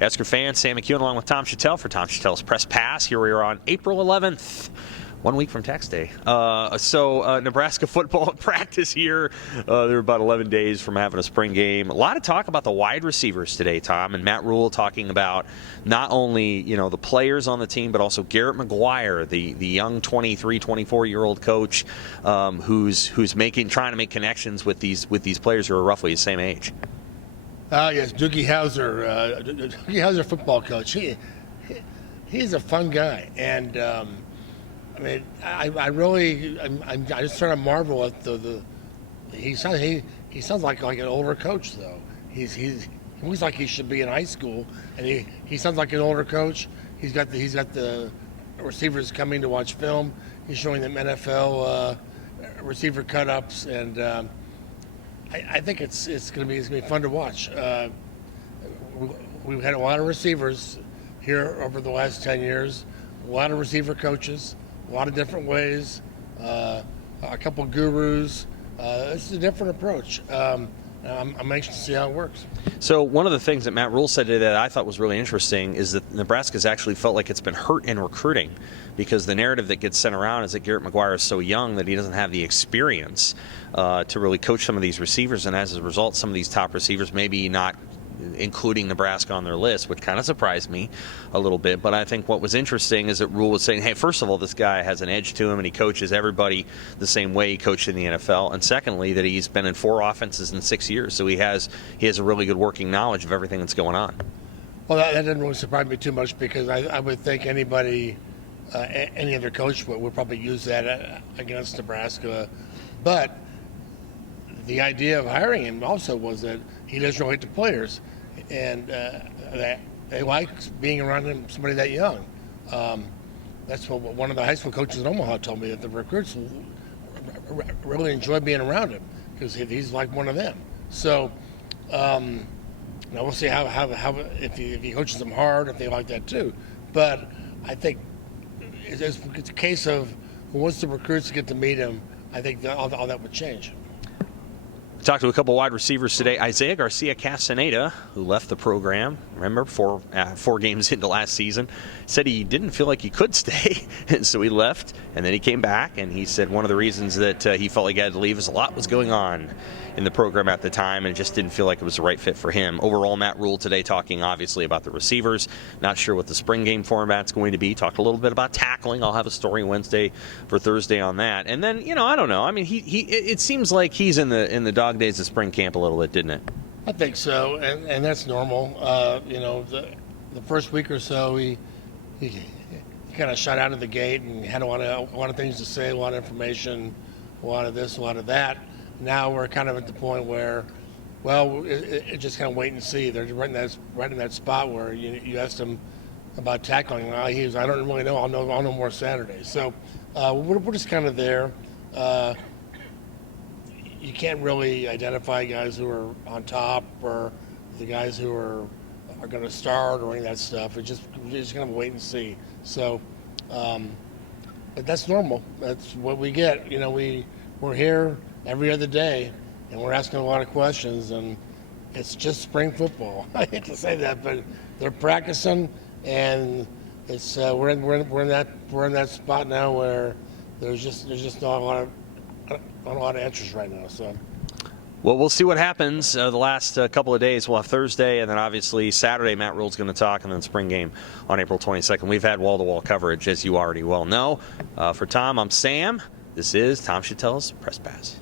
Husker fans, Sam McEwen along with Tom Shatel for Tom Shatel's Press Pass. Here we are on April 11th. 1 week from tax day. Nebraska football practice here. They're about 11 days from having a spring game. A lot of talk about the wide receivers today, Tom, and Matt Rule talking about not only the players on the team, but also Garrett McGuire, the young 23, 24-year-old coach who's trying to make connections with these players who are roughly the same age. Yes, Doogie Howser, football coach. He's a fun guy, and I just sort of marvel at he sounds like an older coach though. He looks like he should be in high school, and he sounds like an older coach. He's got the receivers coming to watch film. He's showing them NFL receiver cut-ups, and I think it's gonna be fun to watch. We've had a lot of receivers here over the last 10 years, a lot of receiver coaches, a lot of different ways, a couple of gurus. It's a different approach. I'm anxious to see how it works. So one of the things that Matt Rule said today that I thought was really interesting is that Nebraska's actually felt like it's been hurt in recruiting, because the narrative that gets sent around is that Garrett McGuire is so young that he doesn't have the experience to really coach some of these receivers, and as a result, some of these top receivers maybe not including Nebraska on their list, which kind of surprised me a little bit. But I think what was interesting is that Rule was saying, hey, first of all, this guy has an edge to him, and he coaches everybody the same way he coached in the NFL. And secondly, that he's been in 4 offenses in 6 years, so he has a really good working knowledge of everything that's going on. Well, that didn't really surprise me too much, because I would think any other coach would probably use that against Nebraska. But the idea of hiring him also was that he doesn't relate to players, and that they like being around somebody that young. That's what one of the high school coaches in Omaha told me, that the recruits really enjoy being around him because he's like one of them. So now we'll see how if he coaches them hard, if they like that too. But I think it's a case of once the recruits get to meet him, I think all that would change. Talked to a couple wide receivers today. Isaiah Garcia-Castaneda, who left the program, remember, 4 games into last season, said he didn't feel like he could stay, and so he left, and then he came back, and he said one of the reasons that he felt like he had to leave is a lot was going on in the program at the time, and it just didn't feel like it was the right fit for him. Overall, Matt Rule today talking obviously about the receivers, not sure what the spring game format's going to be, talked a little bit about tackling. I'll have a story Wednesday for Thursday on that. And then, I don't know. I mean, it seems like he's in the dog days of spring camp a little bit, didn't it? I think so, and that's normal. The first week or so, he kind of shot out of the gate and had a lot of things to say, a lot of information, a lot of this, a lot of that. Now we're kind of at the point where, well, it just kind of wait and see. They're right in that spot where you asked him about tackling. Well, he was, I don't really know. I'll know more Saturday. So we're just kind of there. You can't really identify guys who are on top or the guys who are going to start or any of that stuff. It's just kind of wait and see. So, but that's normal. That's what we get. We're here every other day, and we're asking a lot of questions, and it's just spring football. I hate to say that, but they're practicing, and it's we're in that spot now where there's just not a lot of answers right now. So. Well, we'll see what happens the last couple of days. We'll have Thursday, and then obviously Saturday, Matt Rule's going to talk, and then spring game on April 22nd. We've had wall-to-wall coverage, as you already well know. For Tom, I'm Sam. This is Tom Shatel's Press Pass.